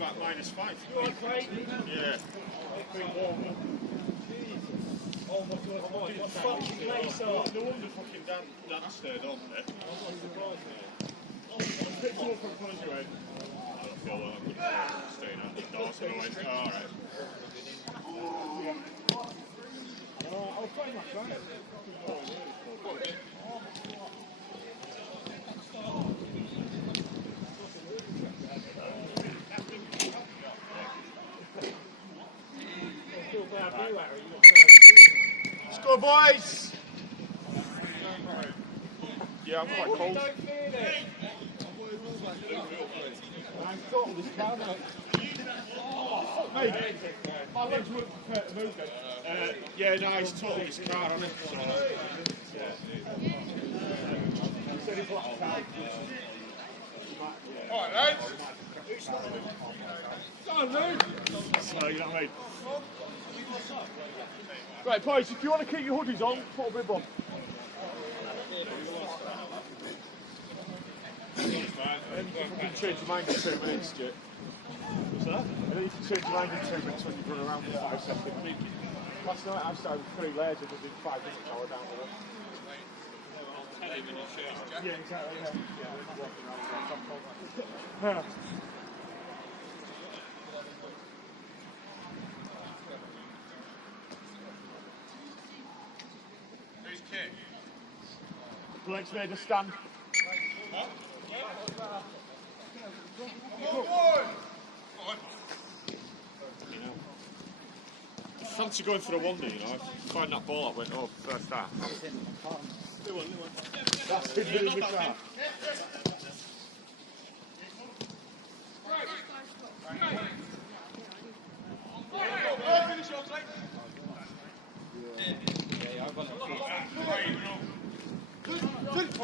about -5. You alright, Craig? Yeah. Oh my god, what fucking place up. No wonder fucking Dan stayed on there. I picked him up from front of you, I don't feel well, I'm going to stay outdoors, so I went, alright. I'll play my phone. Let's go, boys! Yeah, I'm quite cold. Don't feel it. I thought of this car, mate. Oh, mate. My legs weren't prepared to move then. Yeah, no, he's totally his car, hasn't he? So, He said he blacked out. Alright, lads. Go on, Luke. so you know what I mean? Right, boys, if you want to keep your hoodies on, put a bib on. And you can change your mind in 2 minutes, Stuart. What's that? And then you can change your mind in 2 minutes when you run around for 5 seconds. Last night I started with 3 layers and I did 5 minutes hour down the road. Yeah, exactly, yeah. Who's kick? Blake's made a stand. Huh? Come on! Fancy going for a wonder, you know. Find that ball that went over first half. That's him doing with that. Finish off, Blake. Yeah, I've got no feet.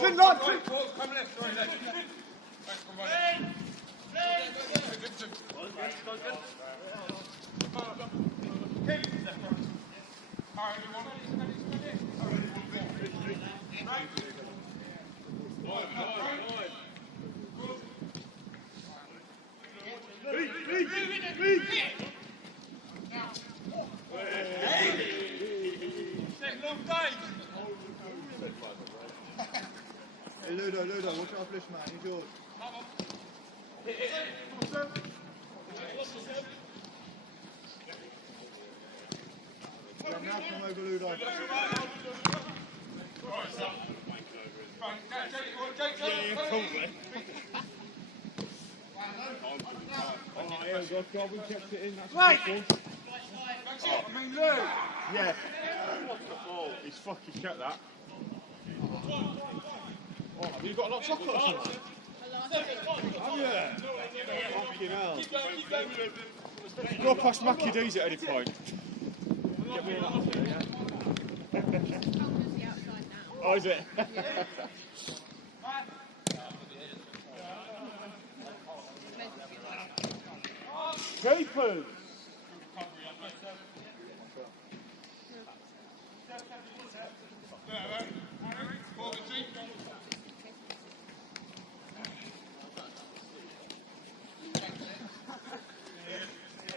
Fin lad, fin! Come left, sorry, left. Thanks for running. Hey Ludo, watch our flesh man, he's yours. Now come over Ludo. Oh, yeah, we got job, we kept it in. That's Right. cool. I mean, Lou. Yeah. He's fucking kept that. Oh, have you got a lot of chocolate or something? Oh, yeah. Fucking hell. If you go past Mackie D's at any point, get me an apple, yeah? Oh, is it? Papers!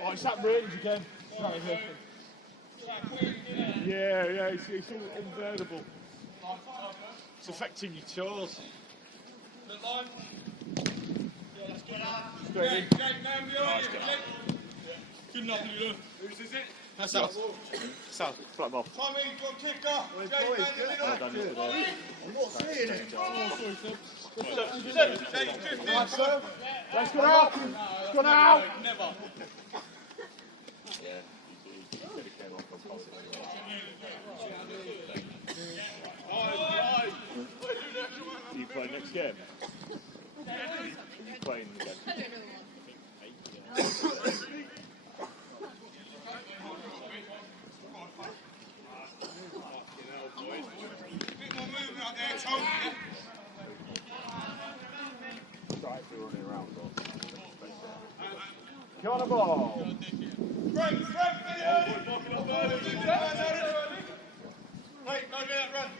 Oh, it's that range again. Sorry, yeah, it's all unbearable. It's affecting your toes. Straight in. Good enough, Lou. Whose is it? That's Sal. Sal, flat ball. Tommy, got kicker. Boys, Jake, boys, man, get middle. that dude. I'm not seeing it. Jake, drift in. Let's go now! Let's go now! Never. You play next game? Are you playing again? Bit more movement out there, Tom. Sorry for running around. Corner ball! Frank, hey, go get that run.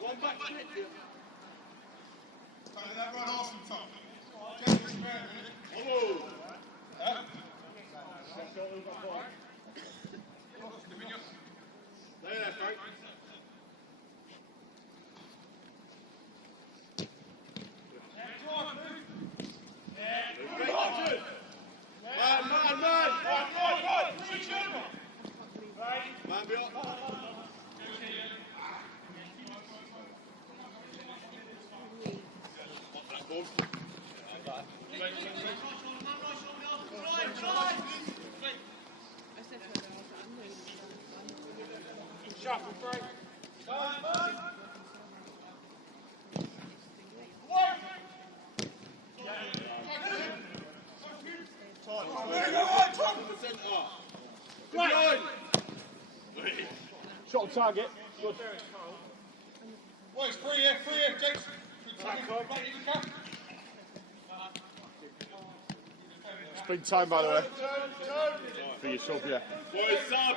One back, Shuffle three. Shot on target. Good. Boys, free here, James. Good tackle. Big time, by the way. For your sub, yeah. Boys, sub.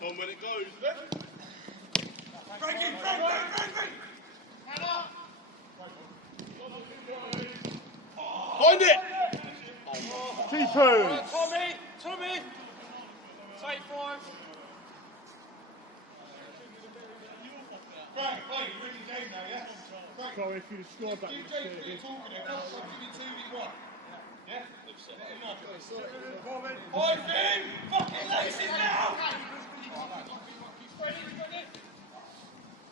Tom, when it goes, Break it. find it! T-poo! Tommy! Take 5. Frank, play, you're in the game now, yeah? Frank, Sorry, if you'd scored that, you you'd Jake, stay you're in. talking about, so give me 2v1. Yeah? Oi, Finn! Fucking lace it now!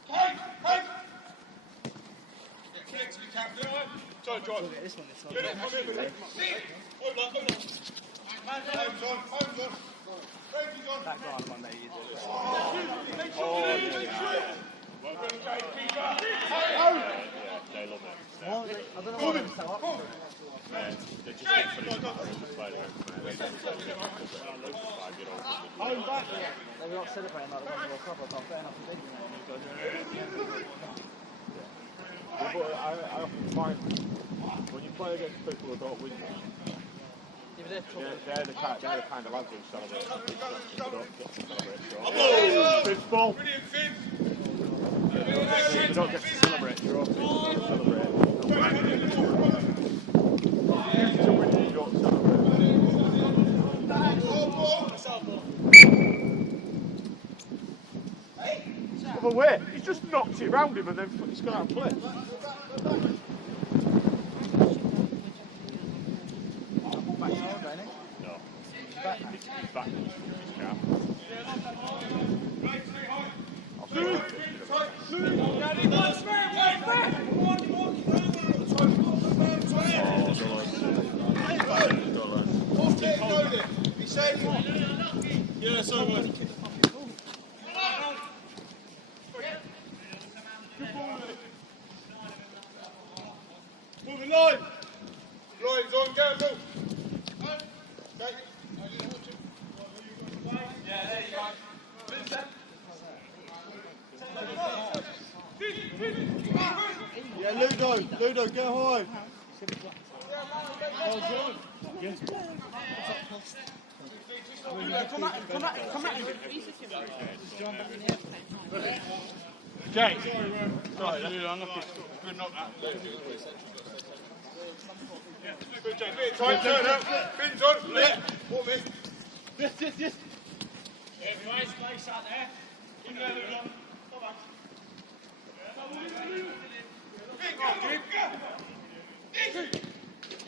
Hey! Get connected to the captain. Try to drive. Get this one this time. Get it, come here. Hold on. Home's on. Reggie's on. That guy on Monday, you do. Make sure. Well done, gatekeeper. They love it. I don't know why they're so up for it. They're just like putting the spider. Home back. They were not celebrating like the World Cup. I thought, fair enough, they didn't. Yeah, but I often find when you play against people who don't win, they're the kind of lads who celebrate. Fifth ball. Brilliant, Finn. You don't get to celebrate, you're also going to celebrate. You to win, you don't celebrate. Other way, he's just knocked it round him and then he's gone out and play. No. He's back. He's car. Yeah, so much. Moving line. Line's on, go, move. Okay. Yeah, there you go. Yeah, Ludo, get high. Come at him. Jake. Right, I'm looking. Good knock that. Good, Jake. Try and turn out. Fins on. Left. Walk me. Yes. Yeah, nice place out there. In there, Leonard. Come on.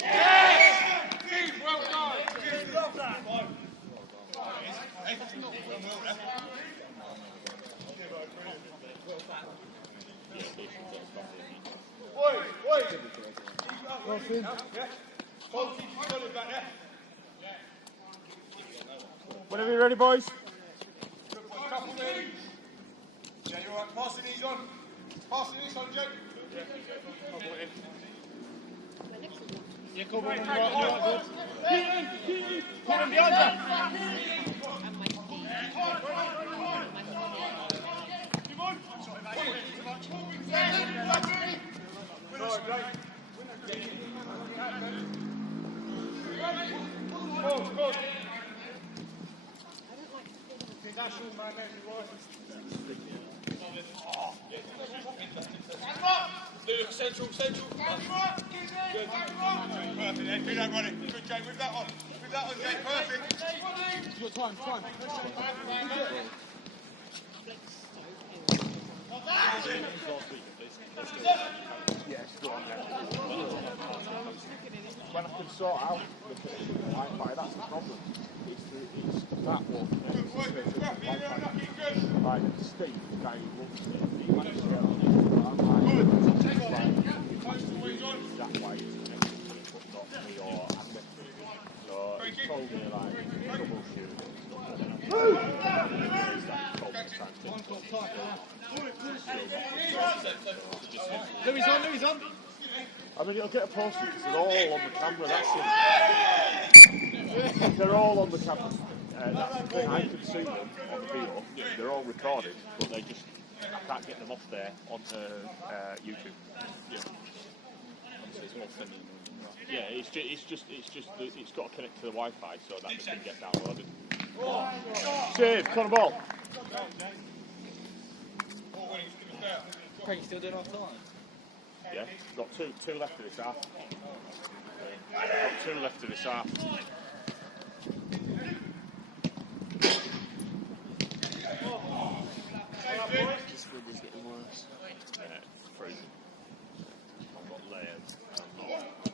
Yes! Well done. Love that. Whenever you're ready, boys. Couple in. Yeah, you're right. Passing these on. Passing these on, Jake. Yeah, come on, right. Come on, behind that. National man, Central. Good. Perfect, Ed. Do that running. Good, Jake. With that on, Jake. Perfect. You've got time. Yes, go on, yeah. when I can sort out the Wi-Fi, that's the problem. It's that one. Like Steve, the guy who loves it, he managed to get on it. But I'm like, that way it's connected to the foot not me or Andy. So he told me like troubleshoot and stuff. Louis on. I mean, it'll get a posted because they're all on the camera, that's it. They're all on the camera. That's the thing, I can see them on video. They're all recorded, but I can't get them off there onto YouTube. Yeah. Yeah, it's got to connect to the Wi-Fi so that it can get downloaded. Save, corner ball. Craig, you still doing half time? Yeah, got two left of this half. Got 2 left of this half. This wind is getting worse. Freezing. I've got layers. I'm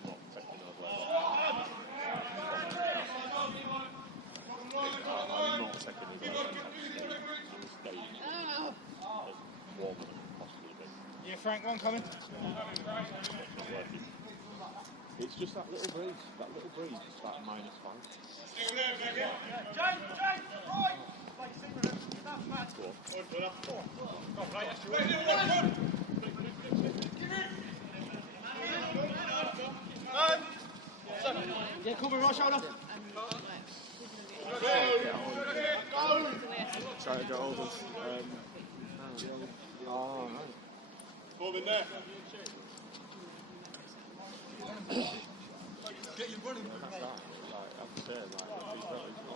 not taking those layers off. I'm not taking these layers off. Staying as warm as possibly be. Yeah, Frank, one coming. It's just that little breeze. It's like -5. Yeah, cover right shoulder. Try to get hold of. Oh, right. Bob in there. Get you running. That's that. Like, I've said, like, he's not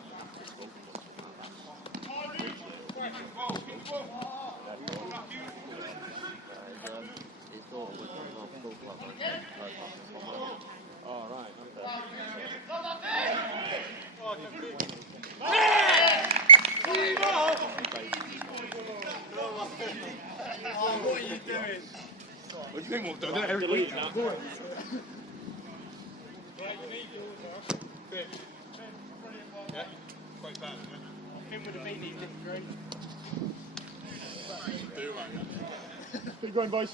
oh, right, okay. What are you doing? What do you think we'll do? Every week now. Yeah, quite bad, isn't it? Him with a beanie, green. Do right now. Keep going, boys.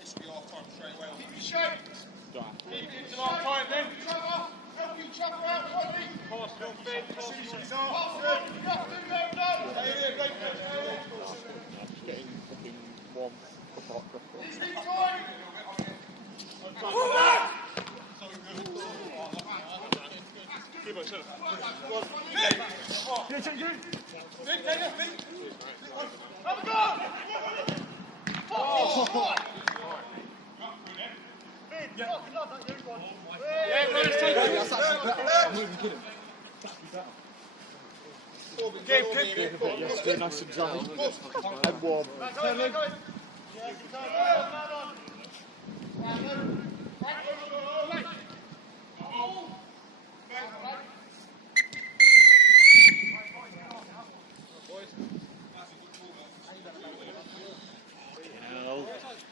This will be half time straight away. Keep your shape. Keep it to half time then. Help you chopper out, Rodney. Pass your feet, pass your feet. Just getting fucking warm. Keep on, shut up. Have a go! Yes, do nice and dry. And warm.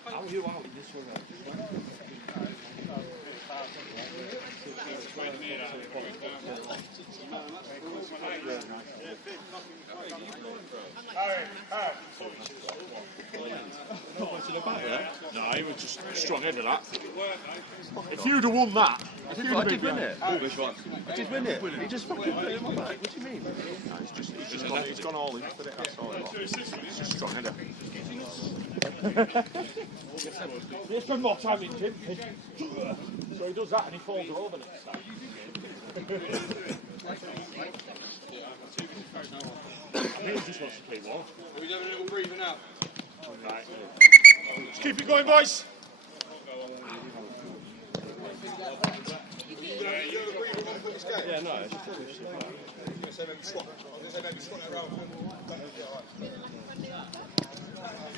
How are you out in this one? No, he was just strong end of that. If you'd have won that, I did win it. Oh, which one? I did win it. He just fucking put it in my back. What do you mean? no, he's gone all in for it. That's all it was. It's just strong ender. He'll spend more time in gym. So he does that and he falls over next time. He just wants to keep warm. Are we having a little breathing out? Right. Let's keep it going, boys. Yeah, no, it's just Maybe squat that round.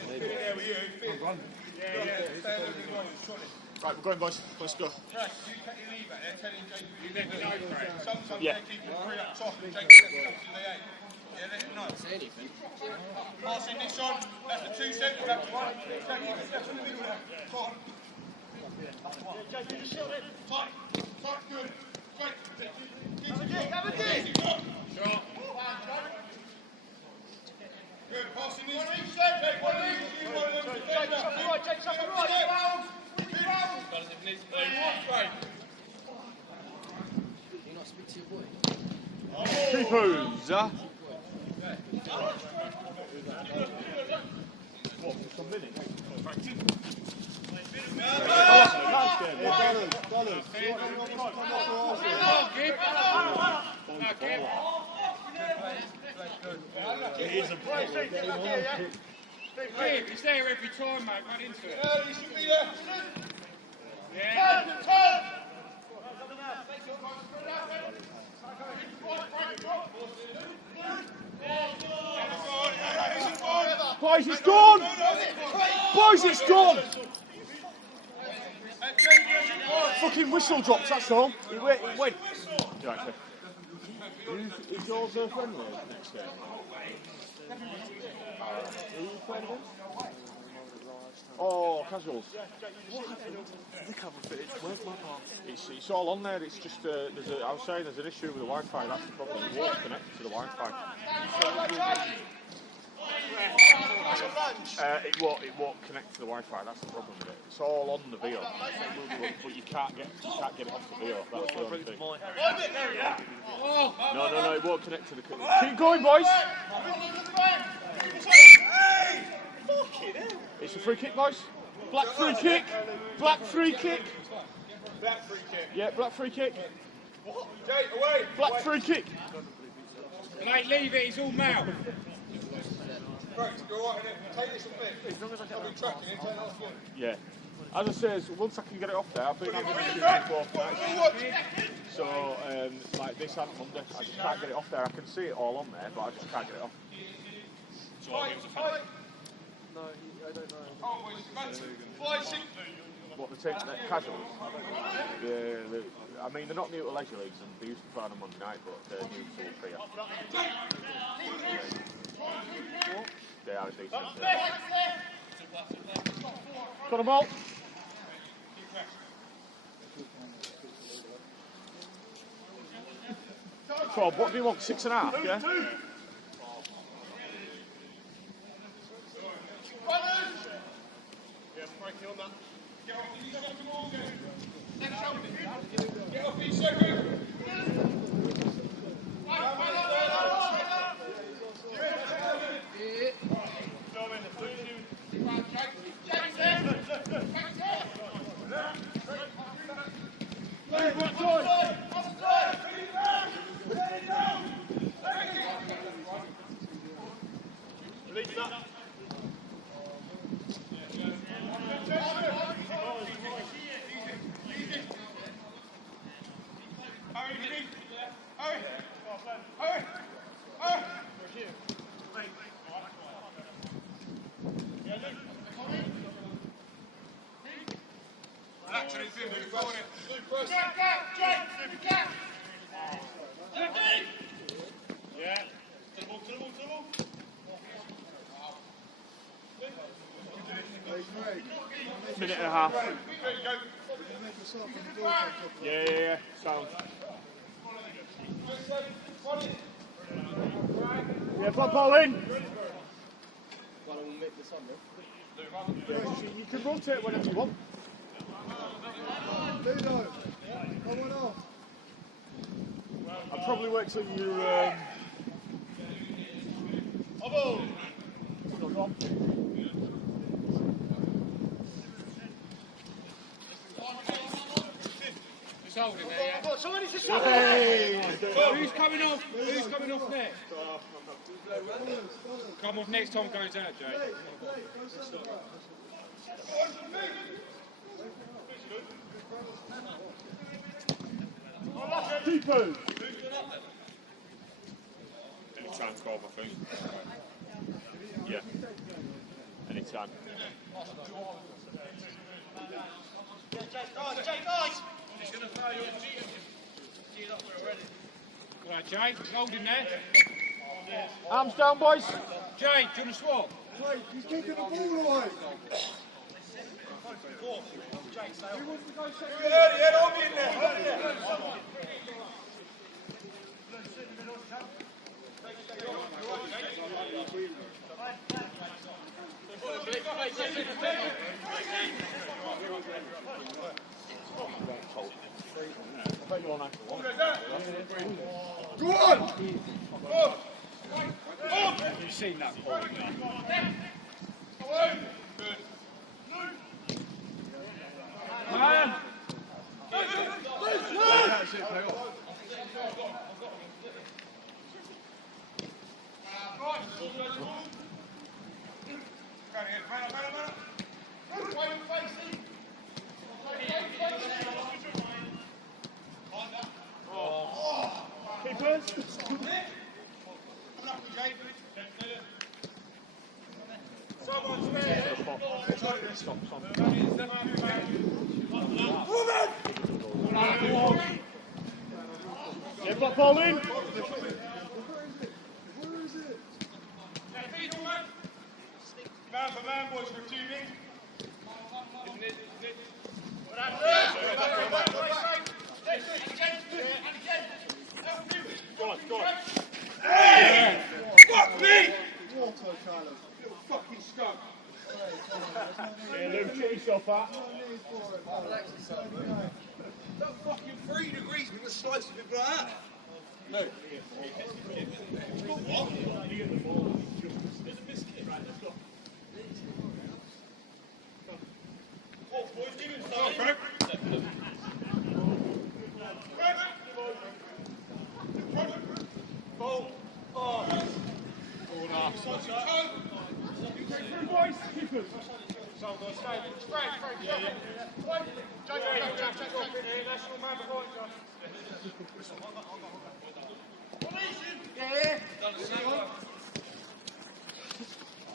Yeah, with you. Yeah. Right, we're going, boys. Let's go. Frank, you take your leave back there, tell him you let me know, Frank. Sometimes Yeah. they keep it free up top and take it up to the 8. Yeah, let him know. Say anything. Passing this on, that's the 2 centre backs, one. Take it step in the middle there. Go on. Tight, tight, good. Great. Have a dig. Sure. Good, passing this. Take one lead, you one of them. Take something right. You not speak to your boy? Keepers. He's there every time, mate. Run into it. You should be there. Yeah. Boys, it's gone! Boys, it's gone! Fucking whistle drops, that's all. He went. Yeah, okay. Is yours friendly next game? Who are you playing against? Oh, casuals. The cover footage. Where's my pass? It's all on there. It's just I was saying there's an issue with the Wi-Fi. That's the problem. It won't connect to the Wi-Fi. It won't connect to the Wi-Fi. That's the problem with it. It's all on the VO, but you can't get it off the VO. That's the only thing. No, it won't connect to the. Keep going, boys. It's a free kick, boys. Black free kick. Black free kick. Black free kick. Yeah, black free kick. Jake, away. Black free kick. Mate, leave it. It's all mouth. Right, go on, take this a bit. As long as I I'll be tracking it, turn it off. Yeah. As I say, once I can get it off there, I've been having it for 4 nights. So, like this and Monday, I just can't get it off there. I can see it all on there, but I just can't get it off. So I No, I don't know. Oh, it's fly sink. What, the casuals? I mean, they're not new to leisure leagues, and they used to play on a Monday night, but they're new to all three. They are decent. Got a ball. So, what do you want? 6.5, yeah? Get off each second. Minute and a half. Yeah. Sound. Yeah, pop ball in. You can rotate whenever you want. Ludo, come on off. I'll probably wait till you. Just hold it there, yeah? Hey! Who's coming off? Who's coming off next? Come off next time goes out, Jay. Keepers! Anytime, Cobb, I think. Yeah. Anytime. Right, Jay, hold in there. Arms down, boys. Jay, do you want to swap? Wait, he's kicking the ball away. Go on! You've seen that ball. Man! That's it, play off. Get that ball in. Man for man, boys, for 2 minutes. Isn't it? Go on. Fuck me! Water, Carlos. Little fucking skunk. Yeah, Luke, cheer yourself up. That fucking 3 degrees with a slice of it like that. No. Oh, boys, give him something.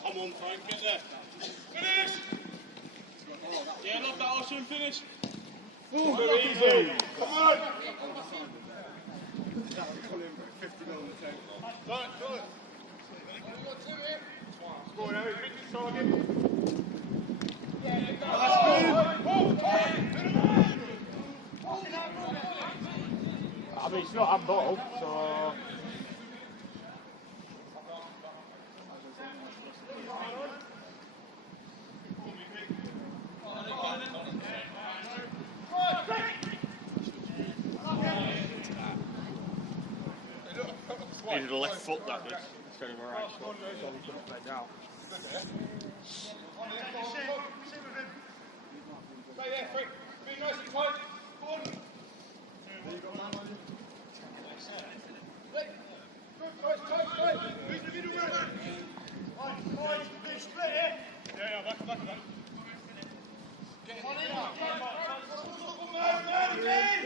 Come on, Frank, get there. Finish! Yeah, love that awesome finish. Easy. Come on! 50 mil on the table. Do it. Go on, Harry, big target. I mean, it's not handball, so... Needed a left foot, that did, instead of a right foot. So we couldn't play down. Stay there, Frank. Be nice and tight. Go on. Tight. Who's the middle runner? Split here. Yeah, back. Get on in. Man again.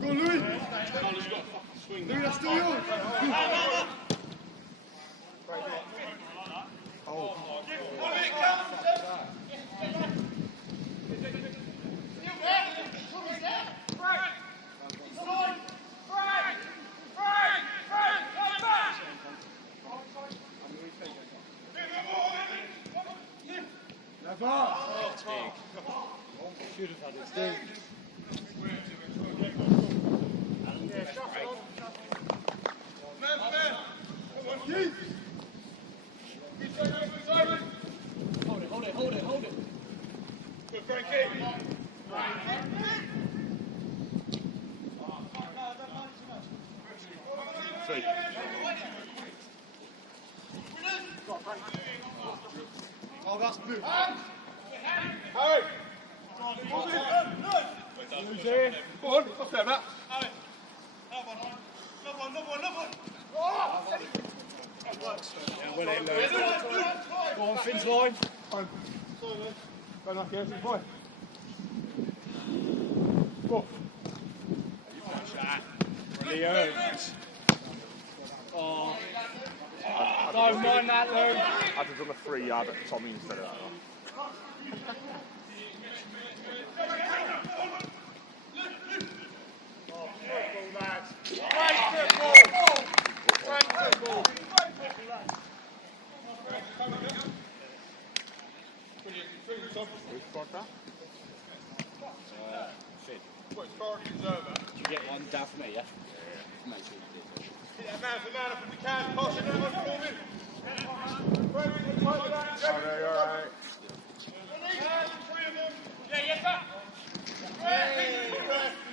Go on, Louis. Carlos got a fucking swing. Louis, that's still yours. Never. Should have had it. Stay. Hold it. Good, Frankie. Three. Oh, that's blue. Harry. Who's here? Go on, what's that, Matt? Another one. Yeah, well in, Lewis. Go on, Finn's line. Go knock it, it's fine. Go. Brilliant. Oh. Don't mind that, Lou. I'd have done a 3 yard at Tommy instead of that. Who scored that? Finn. Well, it's already over. Did you get one down for me, yeah? Make sure you did. Get that man up if we can. Pass it over for me. Alright.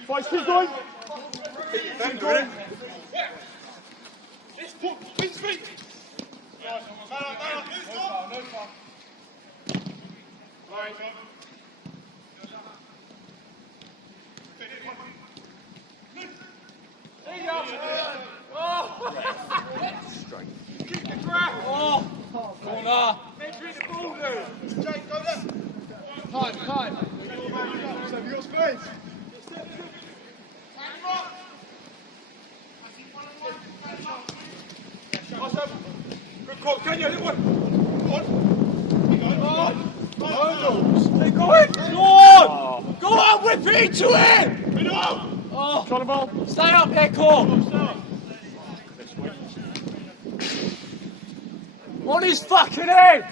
Boys, keep going. Keep going. Let's put his feet. Man up. No fun. Right. There you go. Oh. Keep the grab. Oh, corner. Then treat the ball, dude. Jake, go left. Time. So have you got space? Good call. Can you? Little one. Keep going. Go on. Go on, whip it into it. Oh, Try the ball. stay up there, Cor. On his fucking head.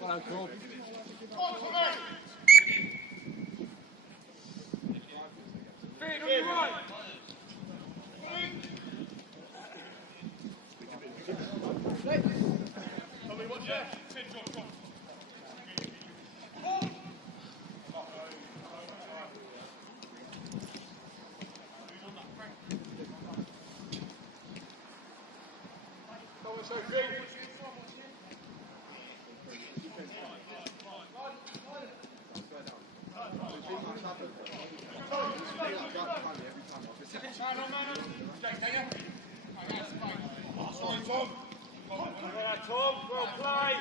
Well, cool. Feet on your right. Tommy, watch that. Drop. Tom, well played.